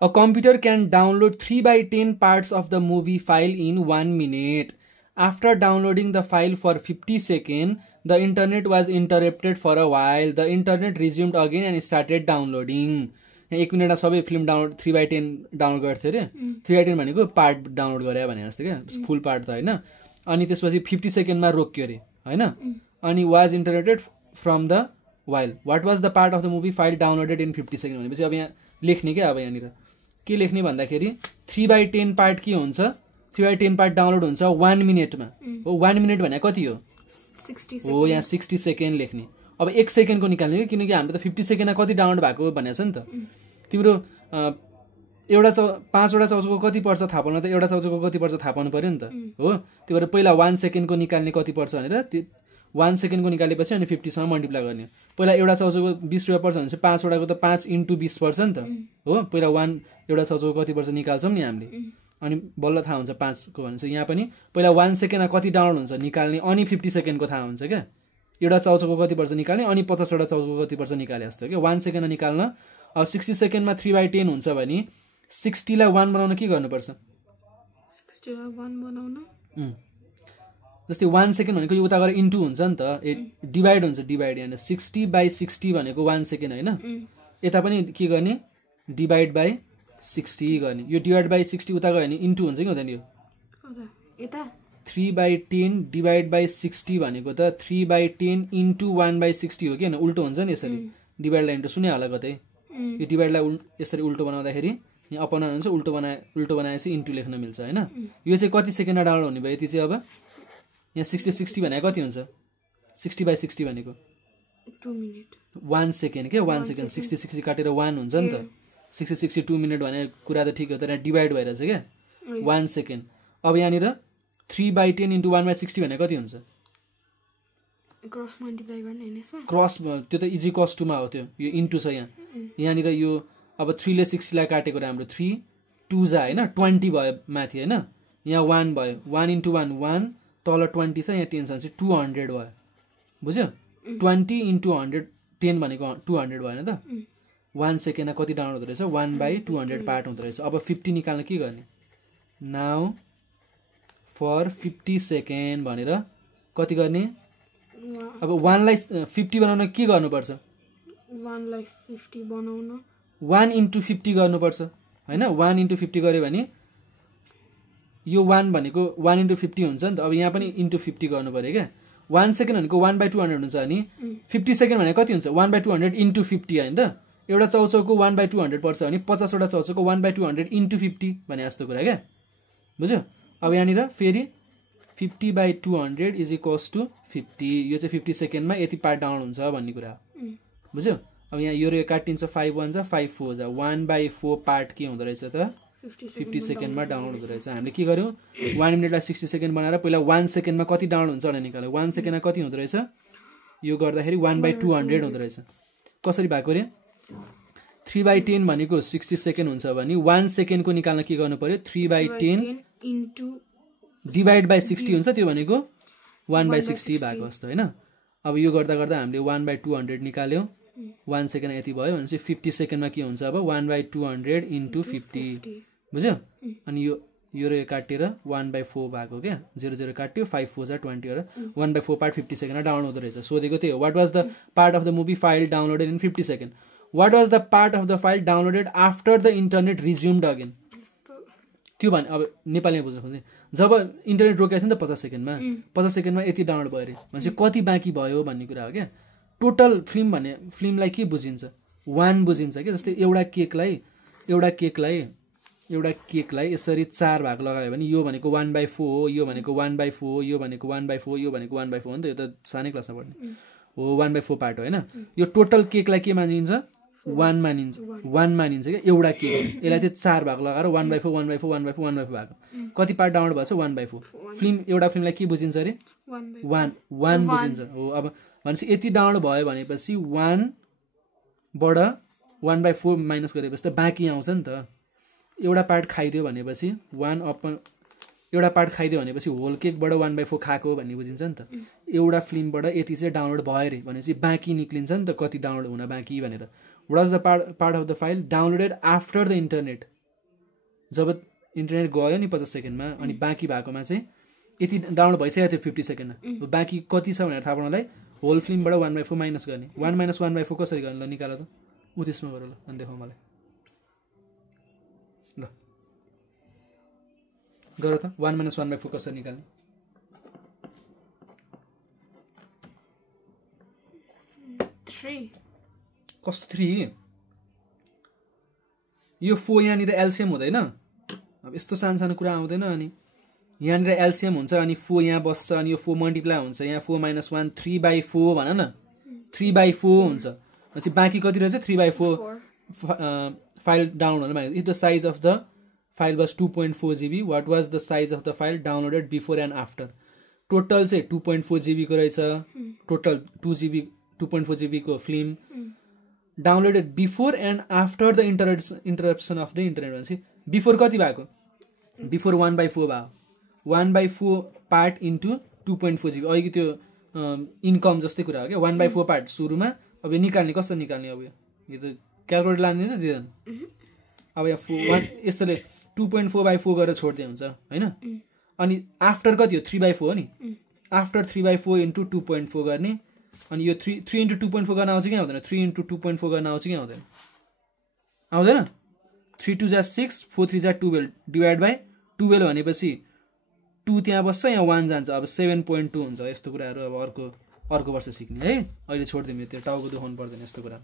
A computer can download 3/10 parts of the movie file in 1 minute. After downloading the file for 50 seconds, the internet was interrupted for a while. The internet resumed again and started downloading. 1 मिनेटमा सबै film download 3/10 download गर्थ्यो अरे 3/10 भनेको part download गरे भने जस्तो क्या फुल part त होइन अनि त्यसपछि 50 सेकेन्डमा रोक्यो अरे होइन अनि was interrupted from the while what was the part of the movie file downloaded in 50 second भनेपछि अब यहाँ लेख्ने क्या अब यहाँनिर के लेख्ने भन्दाखेरि 3/10 पार्ट के हुन्छ 3/10 पार्ट डाउनलोड हुन्छ 1 मिनेटमा हो 1 मिनेट भने कति हो 60 हो यहाँ 60 सेकेन्ड लेख्ने अब 1 सेकेन्डको निकाल्ने किनकि हाम्रो त 50 सेकेन्डमा कति डाउनलोड भएको भनेको छ नि त तिम्रो एउटा 5वटा चौचोको कति पर्छ थाहा पाउन त एउटा चौचोको कति पर्छ थाहा पाउनु पर्यो नि त हो त्यो भएर पहिला 1 सेकेन्डको निकाल्ने कति पर्छ भनेर 1 सेकेन्डको निकालेपछि अनि 50 सँग मल्टिप्लाई गर्ने पहिला एउटा चौचोको 20 रुपैयाँ पर्छ भने 5वटाको त 5 × 20 पर्छ नि त हो पहिला 1 एउटा चौचोको कति पर्छ निकाल्छौँ नि हामीले अनि बल्ल थाहा हुन्छ 5 को भन्छ यहाँ पनि पहिला 1 सेकेन्डमा कति डाउनलोड हुन्छ निकाल्ने अनि 50 सेकेन्डको थाहा हुन्छ क्या एउटा चौचोको कति पर्छ निकाल्ने अनि 50वटा चौचोको कति पर्छ निकाले जस्तो क्या 1 सेकेन्डमा निकाल्न अब 60 सेकेन्डमा 3/10 हुन्छ भने 60 लाई 1 बनाउन के गर्नुपर्छ 60 लाई 1 बनाउन जस्तै 1 सेकेन्ड भनेको यो उता गएर इन्टु हुन्छ नि त डिभाइड हुन्छ डिभाइड यहाँ 60/60 भनेको 1 सेकेन्ड होइन यता पनि के गर्ने डिभाइड बाई 60 गर्ने यो डिभाइड बाई 60 उता गयो भने इन्टु हुन्छ कि हुँदैन यो यता 3/10 डिभाइड बाई 60 भनेको त 3/10 इन्टु 1/60 हो कि होइन उल्टो हुन्छ नि यसरी डिभाइडलाई इन्टु सुने होला कतै यो डिभाइडलाई यसरी उल्टो बनाउँदाखेरि यहाँ अप बनाउनुहुन्छ उल्टो बनाएपछि इन्टु लेख्न मिल्छ होइन यो चाहिँ कति सेकेन्डमा डाउनलोड हुने भयो यति चाहिँ अब यहाँ 60 भनेको कति हुन्छ 60/60 भनेको 2 मिनेट 1 सेकेन्ड के 1 सेकेन्ड 60 काटेर 1 हुन्छ नि त 60 2 मिनेट भने कुरा त ठिक हो तर डिभाइड भइरहेछ क्या 1 सेकेन्ड अब यहाँनिर 3/10 × 1/60 भने कति हुन्छ क्रस मल्टिप्लाई गर्ने हैन यसमा क्रस त्यो त इजी कस 2 मा हो त्यो यो इन्टु छ यहाँनिर यो अब 3 ले 60 लाई काटेको राम्रो 3 2 जा हैन 20 भयो माथि हैन यहाँ 1 भयो 1 × 1 1 तल 20 छ यहाँ 10 छ 200 भयो बुझ्यो 20 × 100 10 भनेको 200 भएन त 1 सेकेन्डमा कति डाउनलोड हुँदो रहेछ 1/200 पार्ट हुँदो रहेछ अब 50 निकाल्न के गर्ने नाउ फर 50 सेकेन्ड भनेर कति गर्ने अब 1 लाई 50 बनाउन के गर्नुपर्छ 1 लाई 50 बनाउन 1 × 50 गर्नुपर्छ हैन 1 × 50 गर्यो भने यो 1 भनेको 1 × 50 हुन्छ नि त अब यहाँ पनि × 50 गर्नु पर्यो क्या 1 सेकेन्ड भनेको 1/200 हुन्छ अनि 50 सेकेन्ड भनेको कति हुन्छ 1/200 × 50 हैन त एउटा चौचौको 1/200 पर्छ भने 50वटा चौचौको 1/200 × 50 भने जस्तो कुरा क्या बुझ्यो अब यहाँनिर फेरि 50/200 इज इक्वल्स टु 50 यो चाहिँ 50 सेकेन्डमा यति पार्ट डाउनलोड हुन्छ भन्ने कुरा हो बुझ्यो अब यहाँ यो काटिन्छ 5 1 जा 5 4 जा 1/4 पार्ट के हुँदो रहेछ त 50 सेकेन्डमा डाउनलोड हुँदो रहेछ हामीले के गर्यौँ 1 मिनेटलाई 60 सेकेन्ड बनाएर पहिला 1 सेकेन्डमा कति डाउनलोड हुन्छ भनेर निकाल्यो 1 सेकेन्डमा कति हुँदो रहेछ यो गर्दाखेरि 1/200 हुँदो रहेछ कसरी भएको रे 3/10 भनेको 60 सेकेन्ड हुन्छ भने 1 सेकेन्डको निकाल्न के गर्नु पर्यो 3/10 इन्टु डिभाइड बाई 60 हुन्छ त्यो भनेको 1/60 भएको जस्तो हैन अब यो गर्दा गर्दा हामीले 1/200 निकाल्यौं 1 सेकेन्ड यति भयो भनेपछि 50 सेकेन्डमा के हुन्छ अब 1/200 × 50 बुझ्यो अनि यो रे काटेर 1/4 भएको क्या 0 0 काट्यो 5 4 जा 20 र 1/4 पार्ट 50 सेकेन्डमा डाउनलोड हुँदो रहेछ सोधेको थियो what was the part of the movie file downloaded in 50 second what was the part of the file downloaded after the internet resumed again त्यो भने अब नेपालीमा बुझ्न खोज्ने जब इन्टरनेट रोकेको थियो नि त 50 सेकेन्डमा 50 सेकेन्डमा यति डाउनलोड भयो अरे भनेपछि कति बाँकी भयो भन्ने कुरा हो क्या टोटल फिल्मलाई के बुझिन्छ 1 बुझिन्छ क्या जस्तै एउटा केकलाई यसरी 4 भाग लगायो भने यो भनेको 1/4 हो यो भनेको 1/4 यो भनेको 1/4 यो भनेको 1/4 हो नि त यो त सानै क्लासमा पढ्ने हो 1/4 पार्ट हो हैन यो टोटल केकलाई के मानिन्छ 1 मानिन्छ क्या एउटा केक यसलाई चाहिँ 4 भाग लगाएर 1/4 1/4 1/4 1/4 भाग कति पार्ट डाउनलोड भएको छ 1/4 एउटा फिल्मलाई के बुझिन्छ अरे 1 बुझिन्छ हो अब भनेपछि यति डाउनलोड भयो भनेपछि 1 बाट 1/4 माइनस गरेपछि त बाँकी आउँछ नि त एउटा पार्ट खाइदियो भनेपछि 1 अपन एउटा पार्ट खाइदियो भनेपछि होल केकबाट 1/4 खाएको भन्ने बुझिन्छ नि त एउटा फिल्मबाट यति चाहिँ डाउनलोड भयो अरे भनेपछि बाँकी निक्लिन्छ नि त कति डाउनलोड हुन बाँकी भनेर was the part of the file downloaded after the internet जब इन्टरनेट गयो नि 50 सेकेन्डमा अनि बाँकी भएकोमा चाहिँ यति डाउनलोड भइसकेको थियो 50 सेकेन्डमा बाँकी कति छ भनेर थाहा पाउनलाई होल फिल्मबाट 1/4 माइनस गर्ने 1 - 1/4 कसरी गर्ने ल निकाल त ऊ त्यसमा गर ल अनि देखाऊ मलाई ल गर त 1 - 1/4 कसरी निकाल्ने कस्तो 3 यो 4 यहाँनिर एलसीएम हुँदैन अब यस्तो सानो सानो कुरा आउँदैन अनि यहाँनिर एलसीएम हुन्छ अनि 4 यहाँ बस्छ अनि यो 4 मल्टिप्लाई हुन्छ यहाँ 4 - 1 3/4 भन न 3/4 हुन्छ भनेपछि बाँकी कति रहेछ 3/4 फाइल डाउनलोड हुन if the size of the file was 2.4 GB what was the size of the file downloaded before and after total चाहिँ 2.4 GB को रहेछ टोटल 2.4 GB को film downloaded before and after the interruption of the internet भनेपछि before कति भएको before 1/4 भयो 1/4 part into 2.4 GB अघि त्यो इन्कम जस्तै कुरा हो क्या 1/4 पार्ट सुरुमा अब यो निकाल्ने कसरी निकाल्ने अब यो त क्यालकुलेटर लानिदिन्छ दिँदैन अब यहाँ 1 यस्तोले 2.4/4 गरेर छोड्दै हुन्छ होइन अनि आफ्टर कति हो 3/4 हो नि आफ्टर 3/4 इन्टु 2.4 गर्ने अनि यो 3 इन्टु 2.4 गर्न आउँछ कि आउँदैन 3 इन्टु 2.4 गर्न आउँछ कि आउँदैन आउँदैन 3 2 जा 6 4 3 जा 12 डिभाइड बाई 12 भनेपछि 2 त्यहाँ बस्छ यहाँ 1 जान्छ अब 7.2 हुन्छ यस्तो कुराहरू अब अर्को वर्ष सिक्ने है अहिले छोडिदिउँ त्यो टाउको दुखाउनु पर्दैन यस्तो कुरा